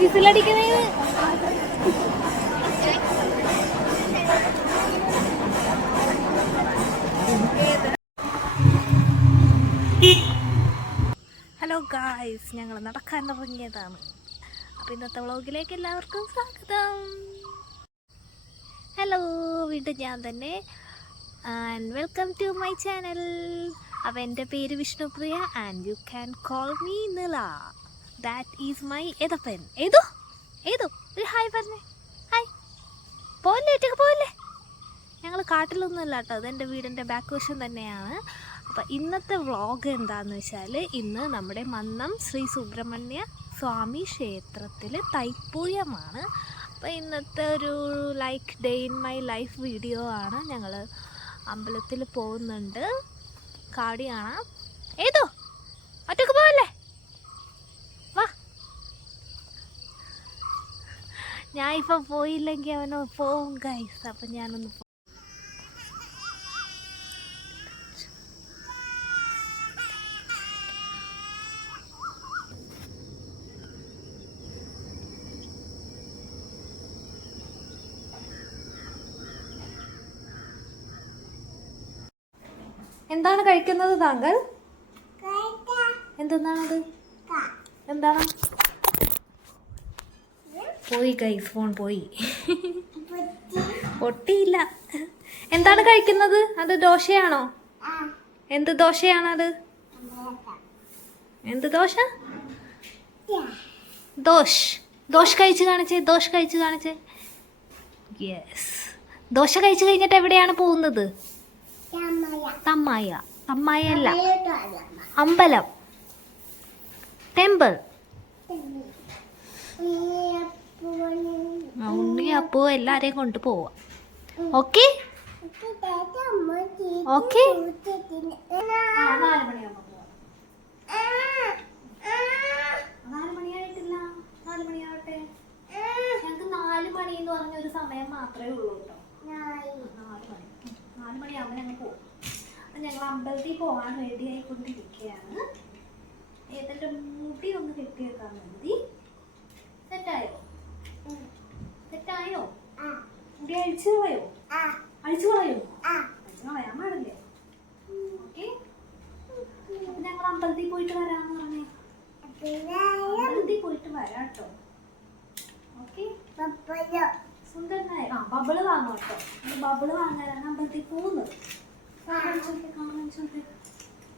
വിസിലടിക്കണേ. Hello guys, ഞങ്ങൾ നടക്കാൻ ഇറങ്ങിയതാണ്. അപ്പോൾ ഇന്നത്തെ വ്ളോഗിലേക്ക് എല്ലാവർക്കും സ്വാഗതം. ഹലോ, വീണ്ടും ഞാൻ തന്നെ. And welcome to my channel. അപ്പോൾ എൻ്റെ പേര് Vishnupriya and you can call me Nila. That is my എതപ്പൻ. ഏതോ ഒരു ഹായ് പറഞ്ഞേ. ഹായ്. പോകല്ലേ, ഒറ്റയ്ക്ക് പോകല്ലേ. ഞങ്ങൾ കാട്ടിലൊന്നുമില്ല കേട്ടോ, അതെൻ്റെ വീടിൻ്റെ ബാക്ക് വശം തന്നെയാണ്. അപ്പോൾ ഇന്നത്തെ വ്ളോഗ് എന്താണെന്ന് വെച്ചാൽ, ഇന്ന് നമ്മുടെ മന്നം ശ്രീ സുബ്രഹ്മണ്യ സ്വാമി ക്ഷേത്രത്തിൽ തൈപ്പൂയമാണ്. അപ്പോൾ ഇന്നത്തെ ഒരു day in my life video ആണ്. ഞങ്ങൾ അമ്പലത്തിൽ പോകുന്നുണ്ട്, കാടി കാണാം. ഏതോ ഒറ്റക്ക് പോവല്ലേ, വാ. ഞാൻ ഇപ്പം പോയില്ലെങ്കിൽ അവനോ പോവും ഗൈസ്. അപ്പം ഞാനൊന്ന് എന്താണ് കഴിക്കുന്നത് താങ്കൾ? എന്തെന്നാണത്? എന്താണ്? പോയി ഗൈസ്, ഫോൺ പോയി, പൊട്ടിയില്ല. എന്താണ് കഴിക്കുന്നത്? അത് ദോശയാണോ? എന്ത് ദോശയാണത്? എന്ത് ദോശ? ദോശ കഴിച്ച് കാണിച്ചേ. യെസ്. ദോശ കഴിച്ച് കഴിഞ്ഞിട്ട് എവിടെയാണ് പോകുന്നത്? തമ്മായല്ല, അമ്പലം, ടെമ്പിൾ. ഉണ്ണി അപ്പോ എല്ലാരെയും കൊണ്ട് പോവാം. Okay okay. 4 മണിയായിട്ടില്ല, 4 മണിയാവട്ടെ. ഞങ്ങൾക്ക് 4 മണി എന്ന് പറഞ്ഞൊരു സമയം മാത്രമേ ഉള്ളൂ കേട്ടോ. 4 മണിയാകുമ്പോൾ ഞങ്ങൾ പോകും. അപ്പം ഞങ്ങൾ അമ്പലത്തിൽ പോകാൻ റെഡി ആയിക്കൊണ്ടിരിക്കുകയാണ്. ഏതെൻ്റെ മുടി ഒന്ന് കെട്ടിയേക്കാൻ വേണ്ടി. സെറ്റായോ? മുടി അഴിച്ചു കളയോ? അഴിച്ചു കളയാൻ പാടില്ലേ? ഓക്കെ. അപ്പം ഞങ്ങൾ അമ്പലത്തിൽ പോയിട്ട് വരാമെന്ന് പറഞ്ഞേ. അമ്പലത്തിൽ പോയിട്ട് വരാം കേട്ടോ. ഓക്കെ. സുന്ദരനായ ബബിള് വാങ്ങാം കേട്ടോ. ബബിള് വാങ്ങാനാണ് അമ്പലത്തിൽ പോകുന്നത്.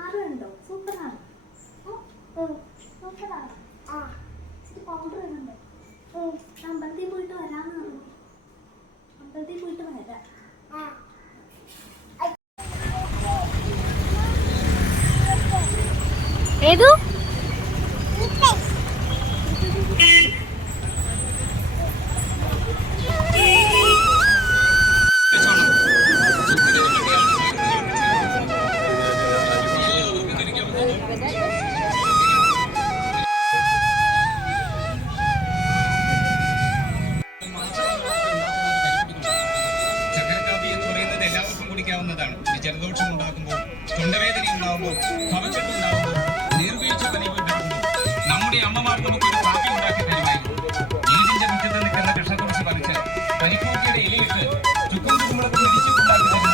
ആരുണ്ടോ? സൂപ്പറാണ്, സൂപ്പറാണ്. ഇച്ചിരി പൗഡർ ഇടണ്ടോ? അമ്പലത്തിൽ പോയിട്ട് വരാമെന്ന് പറഞ്ഞു. അമ്പലത്തിൽ പോയിട്ട് വരാം. ഏതു ജലദോഷം ഉണ്ടാകുമ്പോൾ, തൊണ്ടവേദന ഉണ്ടാകുമ്പോൾ, ഭവക്ഷത്ത് ഉണ്ടാകുമ്പോൾ, നീർവീഴ്ച പനി ഉണ്ടാകുമ്പോൾ നമ്മുടെ അമ്മമാർ നമുക്കൊരു കാപ്പി ഉണ്ടാക്കി തരുമായിരുന്നു. വീടിന്റെ മുറ്റത്ത് നിൽക്കുന്ന കൃഷ്ണതുളസി പറിച്ച് കരിക്കൂട്ടിയുടെ ഇലയിട്ട് ചുക്കും കുരുമുളകും ഇടിച്ചുണ്ടാക്കി തരുന്ന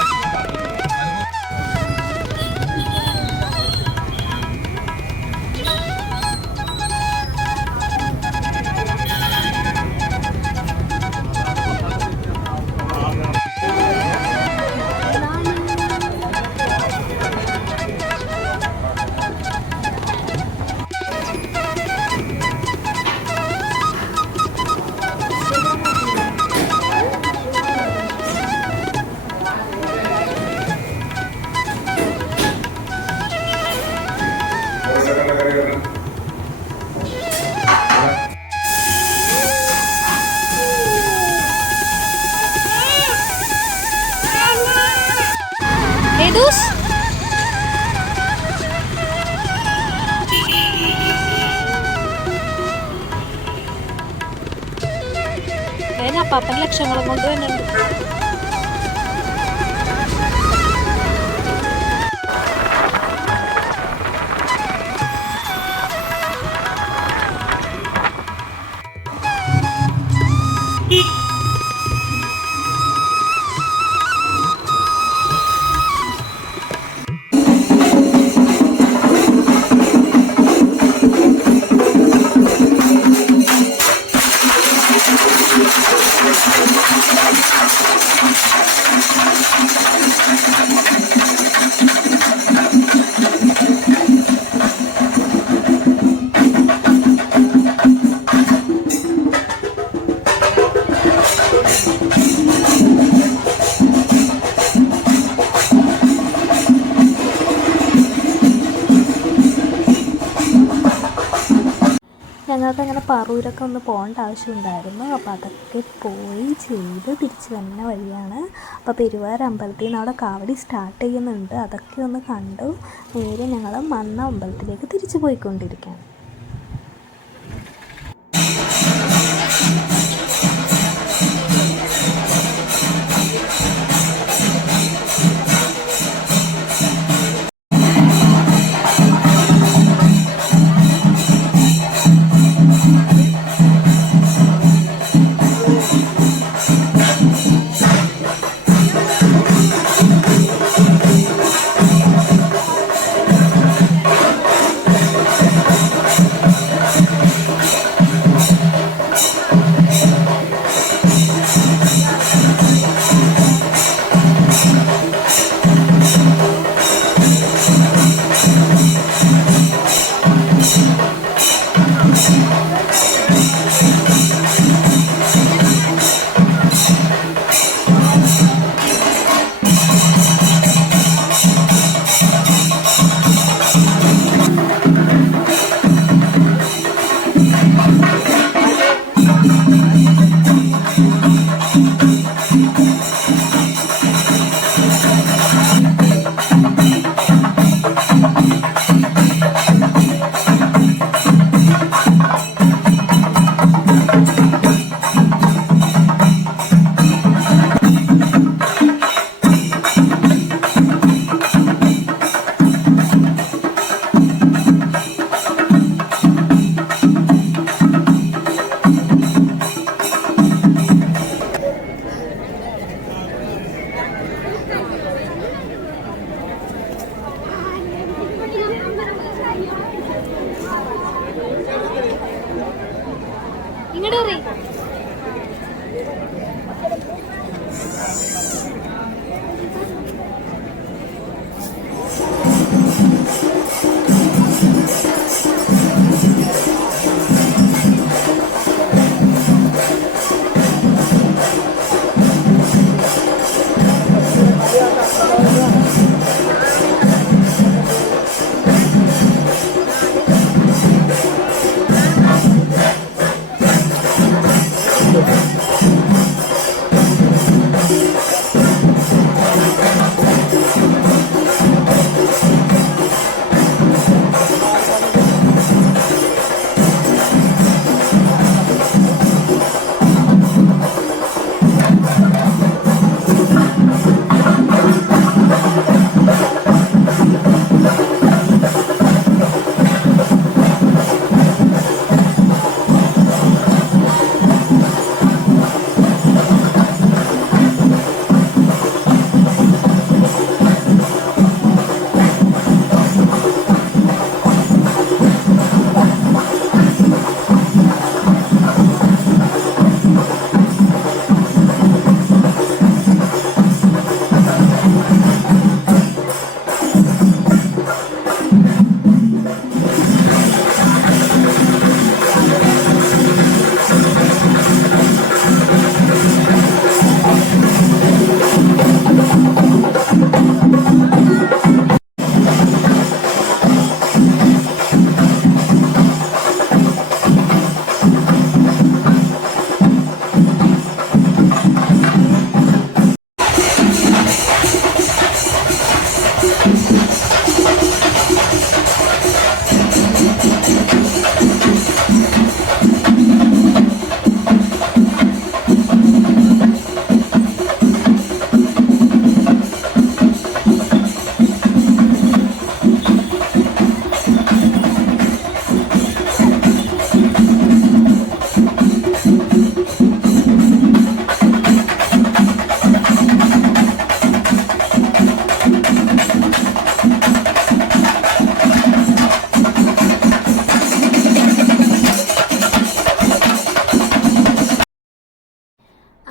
അപ്പാപ്പൻ ലക്ഷങ്ങളും കൊണ്ട് തന്നെയുണ്ട്. ഞങ്ങൾക്ക് അങ്ങനെ പറൂരൊക്കെ ഒന്ന് പോകേണ്ട ആവശ്യമുണ്ടായിരുന്നു. അപ്പോൾ അതൊക്കെ പോയി ചെയ്ത് തിരിച്ച് തന്നെ വഴിയാണ്. അപ്പോൾ പെരുവാർ അമ്പലത്തിൽ നിന്ന് അവിടെ കാവടി സ്റ്റാർട്ട് ചെയ്യുന്നുണ്ട്. അതൊക്കെ ഒന്ന് കണ്ടു നേരെ ഞങ്ങൾ മണ്ണ അമ്പലത്തിലേക്ക് തിരിച്ചു പോയിക്കൊണ്ടിരിക്കുകയാണ്.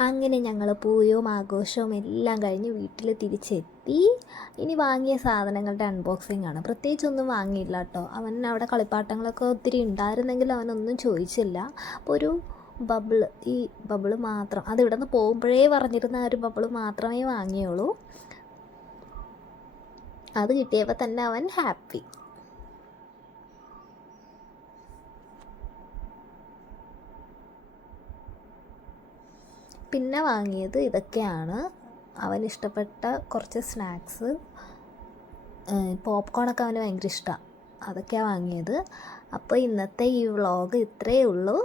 അങ്ങനെ ഞങ്ങൾ പൂയവും ആഘോഷവും എല്ലാം കഴിഞ്ഞ് വീട്ടിൽ തിരിച്ചെത്തി. ഇനി വാങ്ങിയ സാധനങ്ങളുടെ അൺബോക്സിംഗ് ആണ്. പ്രത്യേകിച്ചൊന്നും വാങ്ങിയില്ല കേട്ടോ. അവൻ അവിടെ കളിപ്പാട്ടങ്ങളൊക്കെ ഒത്തിരി ഉണ്ടായിരുന്നെങ്കിൽ അവനൊന്നും ചോദിച്ചില്ല. അപ്പോൾ ഒരു ബബിള്, ഈ ബബിള് മാത്രം, അത് ഇവിടെ നിന്ന് പോകുമ്പോഴേ പറഞ്ഞിരുന്ന ആ ഒരു ബബിള് മാത്രമേ വാങ്ങിയുള്ളൂ. അത് കിട്ടിയപ്പോൾ തന്നെ അവൻ ഹാപ്പി. പിന്നെ വാങ്ങിയത് ഇതൊക്കെയാണ്, അവനിഷ്ടപ്പെട്ട കുറച്ച് സ്നാക്സ്. പോപ്കോണൊക്കെ അവന് ഭയങ്കര ഇഷ്ടമാണ്, അതൊക്കെയാണ് വാങ്ങിയത്. അപ്പോൾ ഇന്നത്തെ ഈ വ്ളോഗ് ഇത്രയേ ഉള്ളൂ.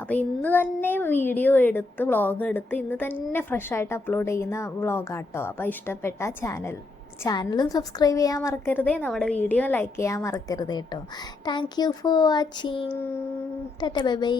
അപ്പോൾ ഇന്ന് തന്നെ വീഡിയോ എടുത്ത് വ്ളോഗ് എടുത്ത് ഇന്ന് തന്നെ ഫ്രഷായിട്ട് അപ്ലോഡ് ചെയ്യുന്ന വ്ളോഗാട്ടോ. അപ്പോൾ ഇഷ്ടപ്പെട്ട ചാനലും സബ്സ്ക്രൈബ് ചെയ്യാൻ മറക്കരുതേ, നമ്മുടെ വീഡിയോ ലൈക്ക് ചെയ്യാൻ മറക്കരുത് കേട്ടോ. Thank you for watching. Tata bye bye.